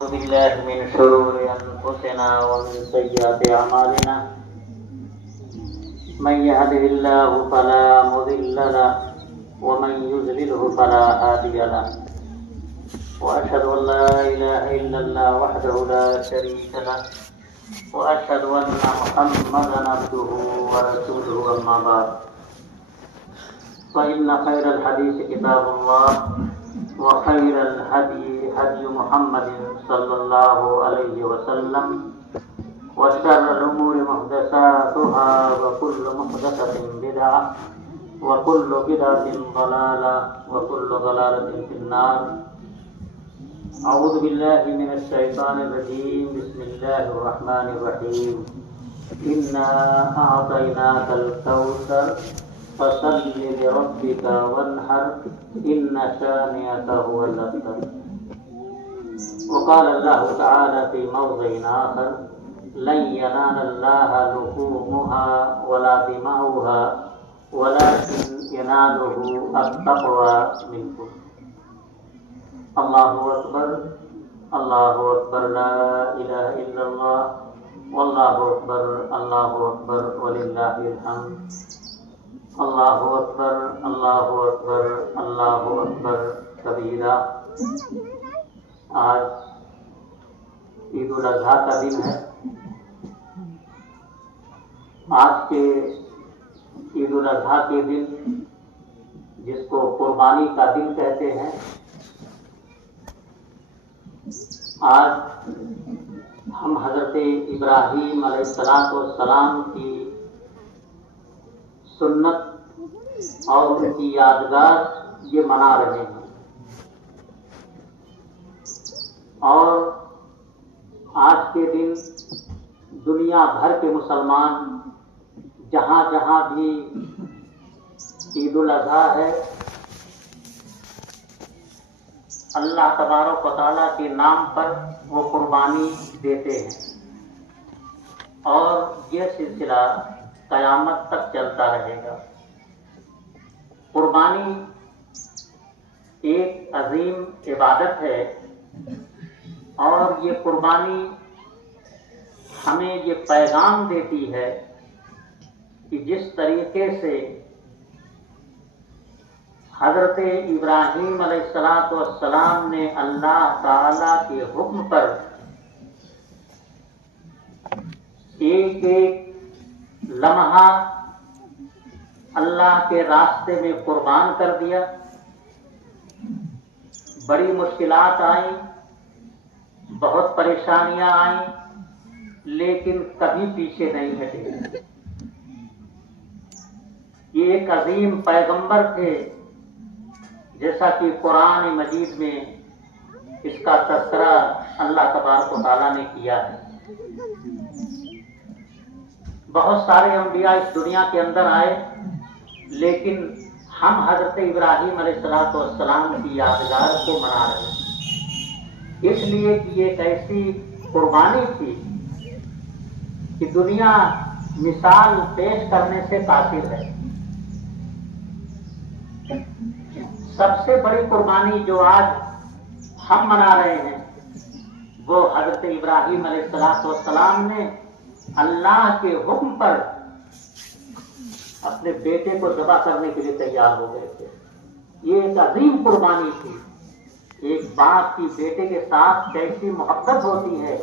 أعوذ بالله من شرور أنفسنا ومن سيئات أعمالنا من يهده الله فلا مضل له ومن يضلله فلا هادي له وأشهد أن لا إله إلا الله وحده لا شريك له وأشهد أن محمدا عبده ورسوله أما بعد فإن خير الحديث كتاب الله وخير الهدي هدي محمد صلى الله عليه وسلم وشر الأمور محدثاتها وكل محدثة بدعة وكل بدعة ضلالة وكل ضلالة في النار. أعوذ بالله من الشيطان الرجيم. بسم الله الرحمن الرحيم. إنا أعطيناك الكوثر فصل لربك وانحر إن شانئك هو الأبتر. وقال الله تعالى في موضع آخر لن ينال الله لحومها ولا دماؤها ولكن يناله التقوى منكم. الله أكبر الله أكبر لا إله إلا الله والله أكبر الله أكبر ولله الحمد. اللہ اکبر اللہ اکبر اللہ اکبر کبیرہ. آج عید الاضحیٰ کا دن ہے. آج کے عید الاضحیٰ کے دن جس کو قربانی کا دن کہتے ہیں، آج ہم حضرت ابراہیم علیہ السلام کی سنت اور ان کی یادگار یہ منا رہے ہیں. اور آج کے دن دنیا بھر کے مسلمان جہاں جہاں بھی عید الاضحیٰ ہے، اللہ تبارک و تعالیٰ کے نام پر وہ قربانی دیتے ہیں. اور یہ سلسلہ قیامت تک چلتا رہے گا. قربانی ایک عظیم عبادت ہے اور یہ قربانی ہمیں یہ پیغام دیتی ہے کہ جس طریقے سے حضرت ابراہیم علیہ السلام نے اللہ تعالی کے حکم پر ایک ایک لمحہ اللہ کے راستے میں قربان کر دیا. بڑی مشکلات آئیں، بہت پریشانیاں آئیں، لیکن کبھی پیچھے نہیں ہٹے. یہ ایک عظیم پیغمبر تھے، جیسا کہ قرآن مجید میں اس کا تذکرہ اللہ تبارک و تعالیٰ نے کیا ہے. بہت سارے انبیاء اس دنیا کے اندر آئے، لیکن ہم حضرت ابراہیم علیہ السلام کی یادگار کو منا رہے ہیں، اس لیے کہ یہ ایک ایسی قربانی تھی کہ دنیا مثال پیش کرنے سے قاصر ہے. سب سے بڑی قربانی جو آج ہم منا رہے ہیں وہ حضرت ابراہیم علیہ السلام نے اللہ کے حکم پر اپنے بیٹے کو ذبح کرنے کے لیے تیار ہو گئے تھے. یہ ایک عظیم قربانی تھی. ایک باپ کی بیٹے کے ساتھ کیسی محبت ہوتی ہے،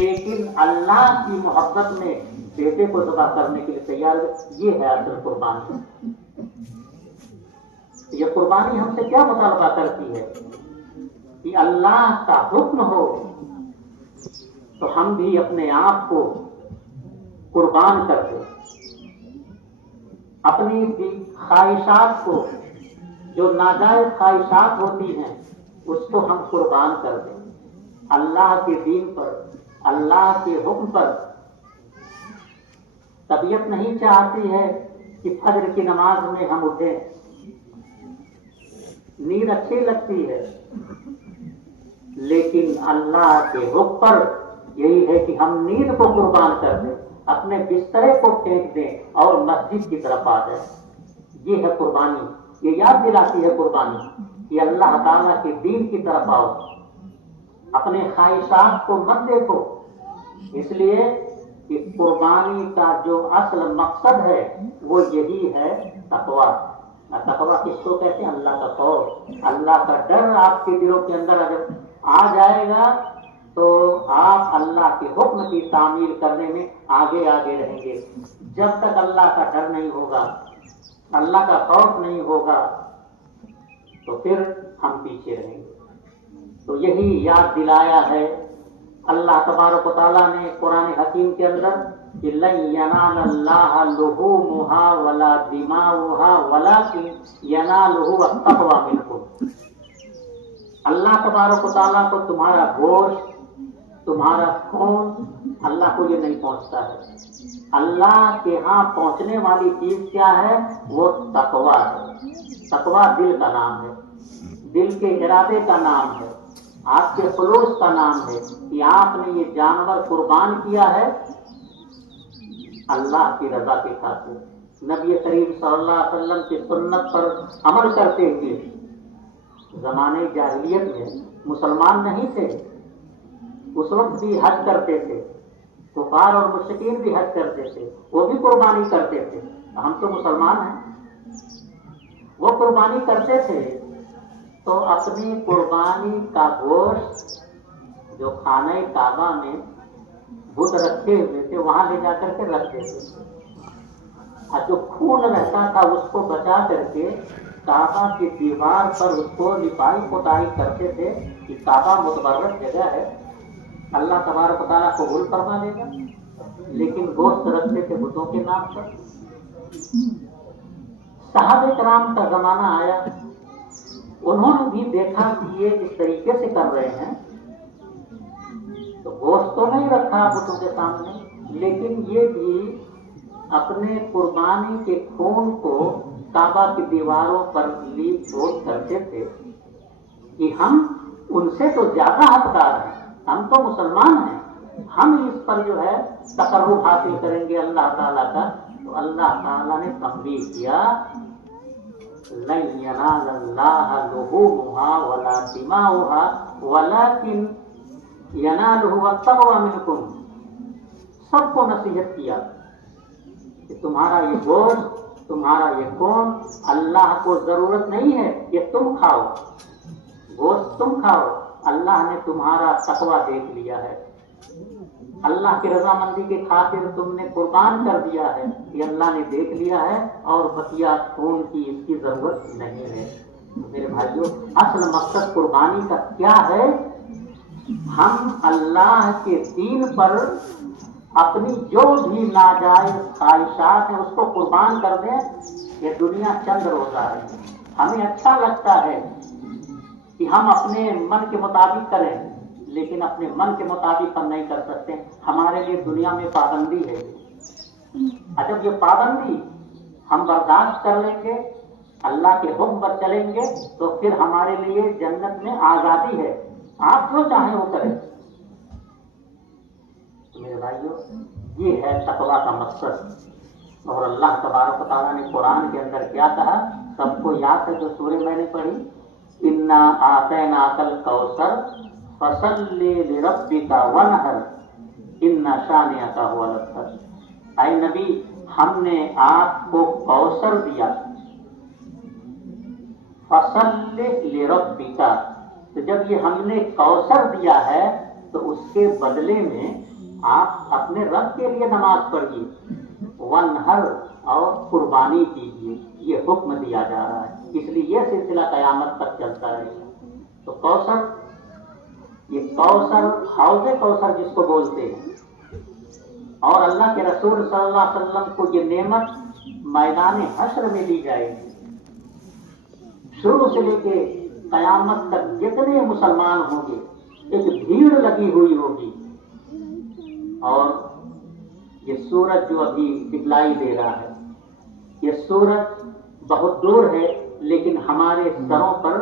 لیکن اللہ کی محبت میں بیٹے کو ذبح کرنے کے لیے تیار ہوئے. یہ ہے اصل قربانی. یہ قربانی ہم سے کیا مطالبہ کرتی ہے کہ اللہ کا حکم ہو تو ہم بھی اپنے آپ کو قربان کر دیں. اپنی خواہشات کو، جو ناجائز خواہشات ہوتی ہیں، اس کو ہم قربان کر دیں. اللہ کے دین پر، اللہ کے حکم پر. طبیعت نہیں چاہتی ہے کہ فجر کی نماز میں ہم اٹھیں، نیند اچھی لگتی ہے، لیکن اللہ کے حکم پر یہی ہے کہ ہم نیند کو قربان کر دیں، اپنے بسترے کو پھینک دیں اور مسجد کی طرف آ جائیں. یہ ہے قربانی. یہ یاد دلاتی ہے قربانی کہ اللہ تعالیٰ کے دین کی طرف آؤ. اپنے خواہشات کو مت دیکھو. اس لیے کہ قربانی کا جو اصل مقصد ہے وہ یہی ہے تقویٰ. تقویٰ کس کو کہتے ہیں؟ اللہ کا خوف، اللہ کا ڈر آپ کے دلوں کے اندر اگر آ جائے گا تو آپ اللہ کے حکم کی تعمیل کرنے میں آگے آگے رہیں گے. جب تک اللہ کا ڈر نہیں ہوگا، اللہ کا خوف نہیں ہوگا تو پھر ہم پیچھے رہیں گے. تو یہی یاد دلایا ہے اللہ تبارک و تعالیٰ نے قرآن حکیم کے اندر کہ لن ینال اللہ لحومها ولا دماؤها ولکن ینالہ التقوی منکم. اللہ تبارک و تعالیٰ کو تمہارا گوشت، تمہارا خون، اللہ کو یہ نہیں پہنچتا ہے. اللہ کے ہاں پہنچنے والی چیز کیا ہے؟ وہ تقویٰ ہے. تقویٰ دل کا نام ہے، دل کے ارادے کا نام ہے، آپ کے خلوص کا نام ہے کہ آپ نے یہ جانور قربان کیا ہے اللہ کی رضا کے خاطر، نبی کریم صلی اللہ علیہ وسلم کی سنت پر عمل کرتے ہوئے. زمانے جاہلیت میں مسلمان نہیں تھے، اس وقت بھی حج کرتے تھے، کفار اور مشرکین بھی حج کرتے تھے، وہ بھی قربانی کرتے تھے. ہم تو مسلمان ہیں. وہ قربانی کرتے تھے تو اپنی قربانی کا گوشت جو خانہ کعبہ میں بت رکھے ہوئے تھے وہاں لے جا کر کے رکھ دیتے تھے، اور جو خون رہتا تھا اس کو بچا کر کے کعبہ کی دیوار پر اس کو لپائی پتائی کرتے تھے کہ کعبہ متبرک جگہ ہے، اللہ تبارک و تعالیٰ قبول فرما لے گا. لیکن گوشت رکھتے تھے بتوں کے نام پر. صحابہ کرام کا زمانہ آیا، انہوں نے بھی دیکھا کہ یہ اس طریقے سے کر رہے ہیں تو گوشت تو نہیں رکھا بتوں کے سامنے، لیکن یہ بھی اپنے قربانی کے خون کو کعبہ کی دیواروں پر لیپ پوت کرتے تھے کہ ہم ان سے تو زیادہ حقدار ہیں، ہم تو مسلمان ہیں، ہم اس پر جو ہے تقرب حاصل کریں گے اللہ تعالیٰ کا. تو اللہ تعالیٰ نے تنبیہ کیا لن ینال اللہ لحومها ولا دماؤها ولکن ینالہ التقوی منکم. سب کو نصیحت کیا کہ تمہارا یہ گوشت، تمہارا یہ خون اللہ کو ضرورت نہیں ہے، یہ تم کھاؤ، گوشت تم کھاؤ، اللہ نے تمہارا تقوی دیکھ لیا ہے، اللہ کی رضامندی کے خاطر تم نے قربان کر دیا ہے، یہ اللہ نے دیکھ لیا ہے، اور بقیہ خون کی اس کی ضرورت نہیں ہے. میرے بھائیوں، اصل مقصد قربانی کا کیا ہے؟ ہم اللہ کے دین پر اپنی جو بھی ناجائز خواہشات ہیں اس کو قربان کر دیں. یہ دنیا چند روزہ ہے، ہمیں اچھا لگتا ہے کہ ہم اپنے من کے مطابق کریں، لیکن اپنے من کے مطابق ہم نہیں کر سکتے. ہمارے لیے دنیا میں پابندی ہے. جب یہ پابندی ہم برداشت کر لیں گے، اللہ کے حکم پر چلیں گے، تو پھر ہمارے لیے جنت میں آزادی ہے، آپ جو چاہیں وہ کریں. میرے بھائیوں، یہ ہے تقویٰ کا مقصد. اور اللہ تبارک و تعالیٰ نے قرآن کے اندر کیا کہا؟ سب کو یاد ہے جو سورہ میں نے پڑھی، انا اعطیناک الکوثر فصل لربک وانحر ان شانئک هو الابتر. اے نبی، ہم نے آپ کو کوثر دیا، فصل لربک. تو جب یہ ہم نے کوثر دیا ہے تو اس کے بدلے میں آپ اپنے رب کے لیے نماز پڑھیے، وانحر اور قربانی کیجیے. یہ حکم دیا جا رہا ہے، اس لیے یہ سلسلہ قیامت تک چلتا رہے گا. تو کوثر، یہ کوثر حوض کوثر جس کو بولتے ہیں، اور اللہ کے رسول صلی اللہ علیہ وسلم کو یہ نعمت میدان حشر میں دی جائے گی. شروع سے لے کے قیامت تک جتنے مسلمان ہوں گے ایک بھیڑ لگی ہوئی ہوگی. اور یہ سورج جو ابھی دکھلائی دے رہا ہے، یہ سورج بہت دور ہے، لیکن ہمارے سروں پر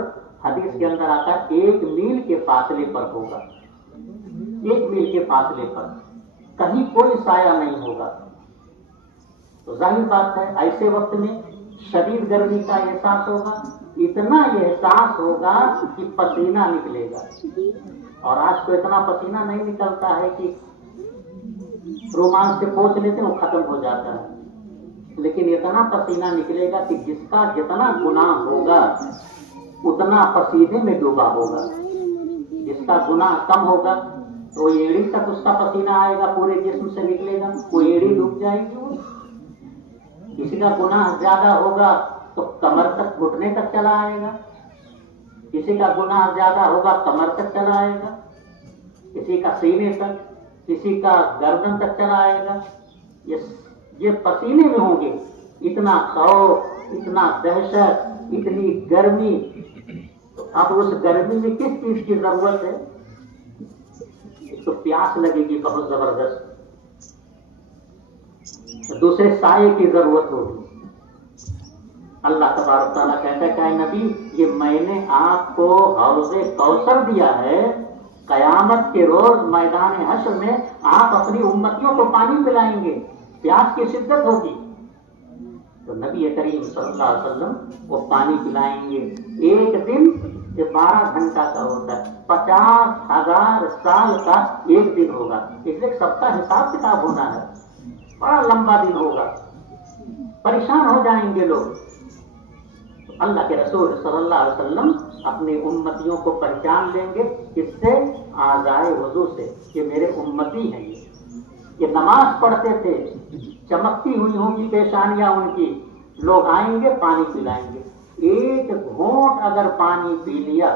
حدیث کے اندر آتا ہے 1 میل کے فاصلے پر ہوگا. 1 میل کے فاصلے پر کہیں کوئی سایہ نہیں ہوگا. تو ظاہر بات ہے ایسے وقت میں شدید گرمی کا احساس ہوگا، اتنا یہ احساس ہوگا کہ پسینہ نکلے گا. اور آج تو اتنا پسینہ نہیں نکلتا ہے کہ رومال سے پوچھ لیتے ہیں وہ ختم ہو جاتا ہے، لیکن اتنا پسینہ نکلے گا کہ جس کا جتنا گناہ ہوگا اتنا پسینے میں ڈوبا ہوگا. جس کا گناہ کم ہوگا تو ایڑی تک اس کا پسینہ آئے گا، پورے جسم سے نکلے گا، وہ ایڑی ڈوب جائے گی. وہ کسی کا گناہ زیادہ ہوگا تو کمر تک، گھٹنے تک چلا آئے گا. کسی کا گناہ زیادہ ہوگا کمر تک چلا آئے گا، کسی کا سینے تک، کسی کا گردن تک چلا آئے گا. یہ پسینے میں ہوں گے. اتنا خوف، اتنا دہشت، اتنی گرمی. اب اس گرمی میں کس چیز کی ضرورت ہے؟ تو پیاس لگے گی بہت زبردست، دوسرے سائے کی ضرورت ہوگی. اللہ تبارک تعالیٰ کہتا ہے کہ نبی یہ میں نے آپ کو حوض کوثر دیا ہے، قیامت کے روز میدان حشر میں آپ اپنی امتیوں کو پانی پلائیں گے، پیاس کی شدت ہوگی. تو نبی کریم صلی اللہ علیہ وسلم وہ پانی پلائیں گے. ایک دن 12 گھنٹہ کا ہوتا ہے، 50,000 سال کا ایک دن ہوگا. اس لیے سب کا حساب کتاب ہونا ہے، بڑا لمبا دن ہوگا، پریشان ہو جائیں گے لوگ. اللہ کے رسول صلی اللہ علیہ وسلم اپنی امتیوں کو پہچان لیں گے، کس سے؟ اعضائے وضو سے، کہ میرے امتی ہیں. یہ نماز پڑھتے تھے، چمکتی ہوئی ہوں گی پیشانیاں ان کی، لوگ آئیں گے پانی پلائیں گے. ایک گھونٹ اگر پانی پی لیا،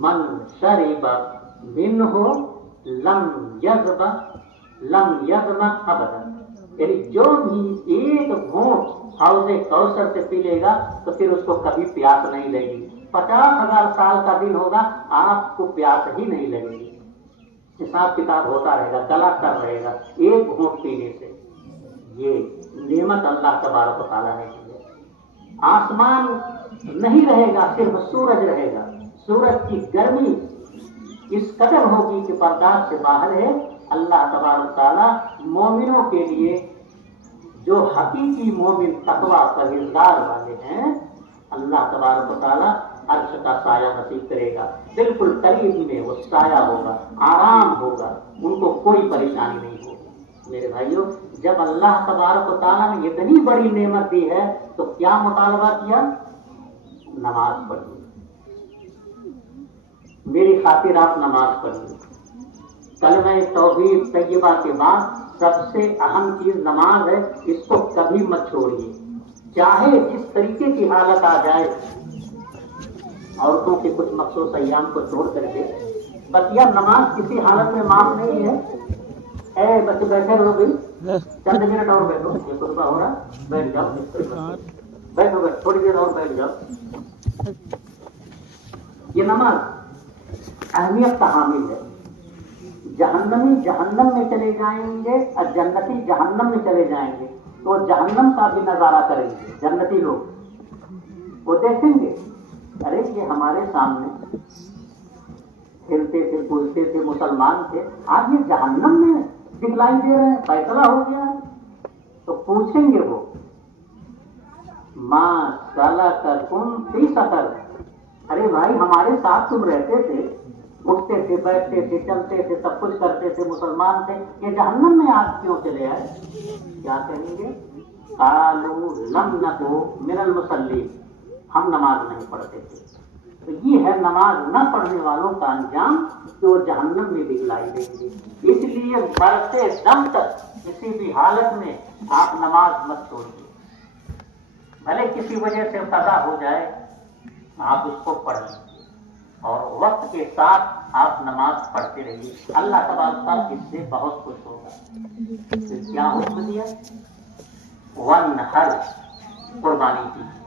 من شرب منہ لم یظمأ ابدا، یعنی جو بھی ایک گھونٹ حوض کوثر سے پی لے گا تو پھر اس کو کبھی پیاس نہیں لگے گی. 50,000 سال کا دن ہوگا، آپ کو پیاس ہی نہیں لگے گی. حساب کتاب ہوتا رہے گا، گلا کر رہے گا ایک گھونٹ پینے سے. یہ نعمت اللہ تبارک و تعالیٰ نے کی ہے. آسمان نہیں رہے گا، صرف سورج رہے گا. سورج کی گرمی اس قدر ہوگی کہ برداشت سے باہر ہے. اللہ تبارک تعالیٰ مومنوں کے لیے، جو حقیقی مومن تقویٰ پرہیزگار والے ہیں، اللہ تبارک و تعالیٰ عرش کا سایہ نصیب کرے گا. بالکل قریب میں وہ سایہ ہوگا، آرام ہوگا، ان کو کوئی پریشانی نہیں ہوگی. میرے بھائیوں، جب اللہ تبارک و تعالیٰ نے اتنی بڑی نعمت دی ہے تو کیا مطالبہ کیا؟ نماز پڑھیے، میری خاطر آپ نماز پڑھیے. کلمہ توحید طیبہ کے بعد سب سے اہم چیز نماز ہے، اس کو کبھی مت چھوڑیے، چاہے جس طریقے کی حالت آ جائے. عورتوں کے کچھ مخصوص ایام کو چھوڑ کر کے، بس یہ نماز کسی حالت میں معاف نہیں ہے. اے بچے بیٹھے رہو بھائی، چند منٹ اور بیٹھو، یہ خطبہ ہو رہا، بیٹھ جاؤ، بیٹھو تھوڑی دیر اور بیٹھ جاؤ. یہ نماز اہمیت کا حامل ہے. جہنمی جہنم میں چلے جائیں گے اور جنتی جہنم میں چلے جائیں گے تو جہنم کا بھی نظارہ کریں گے. جنتی لوگ وہ دیکھیں گے، ارے یہ ہمارے سامنے کھیلتے تھے، کودتے تھے، مسلمان تھے، آج یہ جہنم میں دکھلائی دے رہے ہیں، فیصلہ ہو گیا. تو پوچھیں گے وہ، ماں سلککم فی سقر، ارے بھائی ہمارے ساتھ تم رہتے تھے، اٹھتے تھے، بیٹھتے تھے، چلتے تھے، سب کچھ کرتے تھے، مسلمان تھے، یہ جہنم میں آج کیوں چلے آئے؟ کیا کہیں گے؟ قالوا لم نک من المصلین، ہم نماز نہیں پڑھتے تھے. تو یہ ہے نماز نہ پڑھنے والوں کا انجام، جو جہنم میں دکھلائی دیں گے. اس لیے مرتے دم تک کسی بھی حالت میں آپ نماز مت چھوڑیے. بھلے کسی وجہ سے قضا ہو جائے، آپ اس کو پڑھ لیجیے اور وقت کے ساتھ آپ نماز پڑھتے رہیے. اللہ تبارک تعالیٰ اس سے بہت خوش ہوگا. پھر کیا حکم دیا؟ وَانْحَرْ، قربانی کیجیے،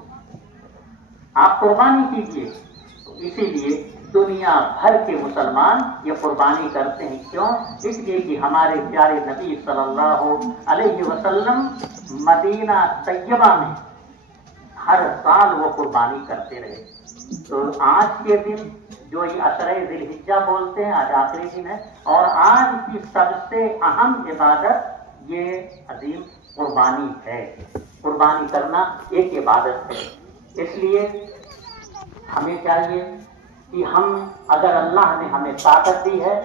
آپ قربانی کیجیے. اسی لیے دنیا بھر کے مسلمان یہ قربانی کرتے ہیں. کیوں؟ اس لیے کہ ہمارے پیارے نبی صلی اللہ علیہ وسلم مدینہ طیبہ میں ہر سال وہ قربانی کرتے رہے. تو آج کے دن جو یہ عشرہ ذی الحجہ بولتے ہیں، آج آخری دن ہے، اور آج کی سب سے اہم عبادت یہ عظیم قربانی ہے. قربانی کرنا ایک عبادت ہے. اس لیے ہمیں چاہیے کہ ہم اگر اللہ نے ہمیں طاقت دی ہے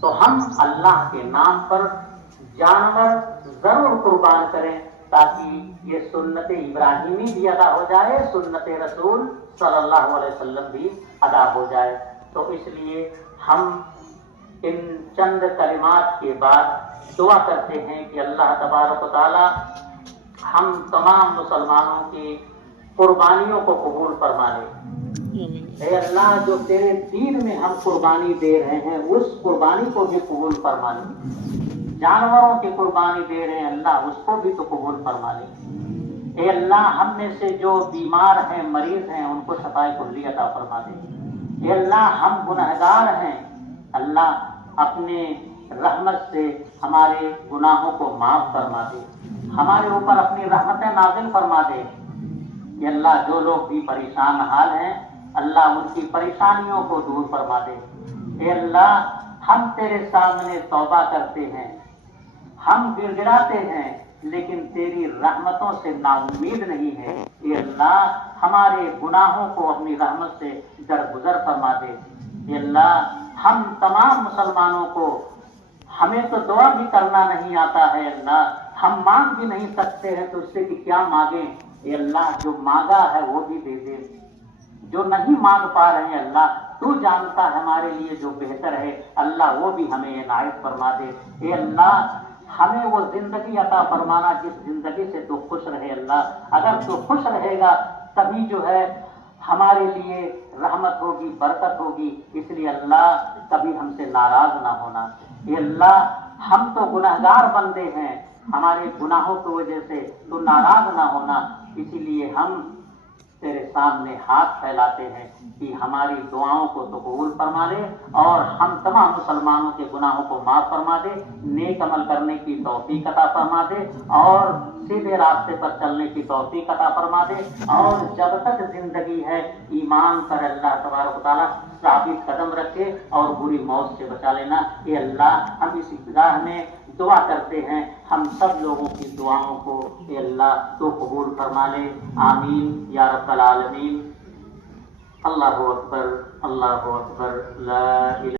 تو ہم اللہ کے نام پر جانور ضرور قربان کریں تاکہ یہ سنت ابراہیمی بھی ادا ہو جائے، سنت رسول صلی اللہ علیہ وسلم بھی ادا ہو جائے۔ تو اس لیے ہم ان چند کلمات کے بعد دعا کرتے ہیں کہ اللہ تبارک و تعالی ہم تمام مسلمانوں کی قربانیوں کو قبول فرما لے۔ اے اللہ، جو تیرے دین میں ہم قربانی دے رہے ہیں اس قربانی کو بھی قبول فرما لے۔ جانوروں کی قربانی دے رہے ہیں اللہ، اس کو بھی تو قبول فرما لے۔ اے اللہ، ہم میں سے جو بیمار ہیں، مریض ہیں، ان کو شفائے کلی عطا فرما دے۔ اے اللہ، ہم گنہگار ہیں، اللہ اپنے رحمت سے ہمارے گناہوں کو معاف فرما دے، ہمارے اوپر اپنی رحمتیں نازل فرما دے۔ کہ اللہ، جو لوگ بھی پریشان حال ہیں اللہ ان کی پریشانیوں کو دور فرما دے۔ اے اللہ، ہم تیرے سامنے توبہ کرتے ہیں، ہم گر گراتے ہیں لیکن تیری رحمتوں سے نا امید نہیں ہے۔ اے اللہ، ہمارے گناہوں کو اپنی رحمت سے درگزر فرما دے۔ اے اللہ، ہم تمام مسلمانوں کو، ہمیں تو دعا بھی کرنا نہیں آتا ہے اللہ، ہم مانگ بھی نہیں سکتے ہیں تو اس سے کہ کیا مانگیں۔ اے اللہ، جو مانگا ہے وہ بھی دے دے، جو نہیں مانگ پا رہے ہیں اللہ تو جانتا ہے ہمارے لیے جو بہتر ہے، اللہ وہ بھی ہمیں عنایت فرما دے۔ اے اللہ، ہمیں وہ زندگی عطا فرمانا جس زندگی سے تو خوش رہے اللہ، اگر تو خوش رہے گا تبھی جو ہے ہمارے لیے رحمت ہوگی، برکت ہوگی، اس لیے اللہ کبھی ہم سے ناراض نہ ہونا۔ اے اللہ، ہم تو گنہگار بندے ہیں، ہمارے گناہوں کی وجہ سے تو ناراض نہ ہونا، اسی لیے ہم تیرے سامنے ہاتھ پھیلاتے ہیں کہ ہماری دعاؤں کو تو قبول فرما دے اور ہم تمام مسلمانوں کے گناہوں کو معاف فرما دے، نیک عمل کرنے کی توفیق عطا فرما دے اور سیدھے راستے پر چلنے کی توفیق عطا فرما دے، اور جب تک زندگی ہے ایمان پر اللہ تبارک و تعالیٰ ثابت قدم رکھے اور بری موت سے بچا لینا۔ اے اللہ، ہم اس ابتداء میں دعا کرتے ہیں، ہم سب لوگوں کی دعاؤں کو اے اللہ تو قبول فرما لے، آمین یا رب العالمین۔ اللہ اکبر، اللہ اکبر، لا الہ